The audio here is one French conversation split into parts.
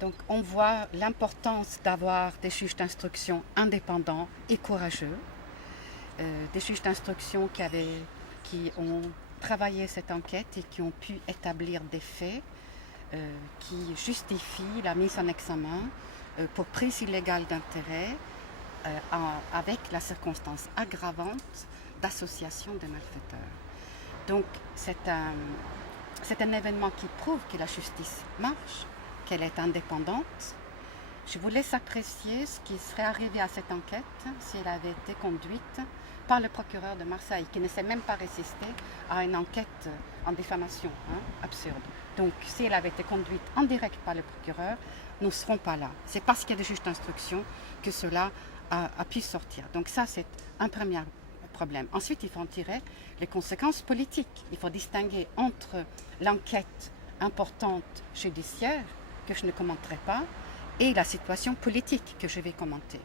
Donc on voit l'importance d'avoir des juges d'instruction indépendants et courageux, des juges d'instruction qui ont travaillé cette enquête et qui ont pu établir des faits qui justifient la mise en examen pour prise illégale d'intérêt avec la circonstance aggravante d'association de malfaiteurs. Donc c'est un événement qui prouve que la justice marche, qu'elle est indépendante. Je vous laisse apprécier ce qui serait arrivé à cette enquête si elle avait été conduite par le procureur de Marseille, qui ne s'est même pas résisté à une enquête en diffamation, absurde. Donc si elle avait été conduite en direct par le procureur, nous ne serons pas là. C'est parce qu'il y a des juges d'instruction que cela a pu sortir. Donc ça, c'est un premier problème. Ensuite, il faut en tirer les conséquences politiques. Il faut distinguer entre l'enquête importante judiciaire, que je ne commenterai pas, et la situation politique que je vais commenter.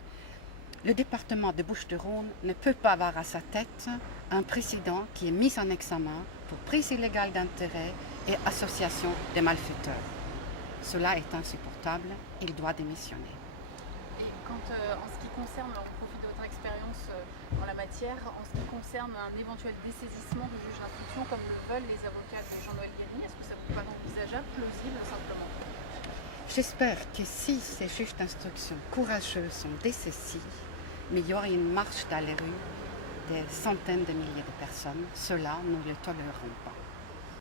Le département de Bouches-du-Rhône ne peut pas avoir à sa tête un président qui est mis en examen pour prise illégale d'intérêt et association des malfaiteurs. Cela est insupportable, il doit démissionner. Et en ce qui concerne, on profite de votre expérience en la matière, en ce qui concerne un éventuel dessaisissement du juge d'instruction, comme le veulent les avocats de Jean-Noël Guéry, est-ce que ça vous paraît envisageable, plausible simplement? J'espère que si ces juges d'instruction courageux sont dessaisis, mais il y aura une marche dans les rues des centaines de milliers de personnes, cela, nous ne le tolérerons pas.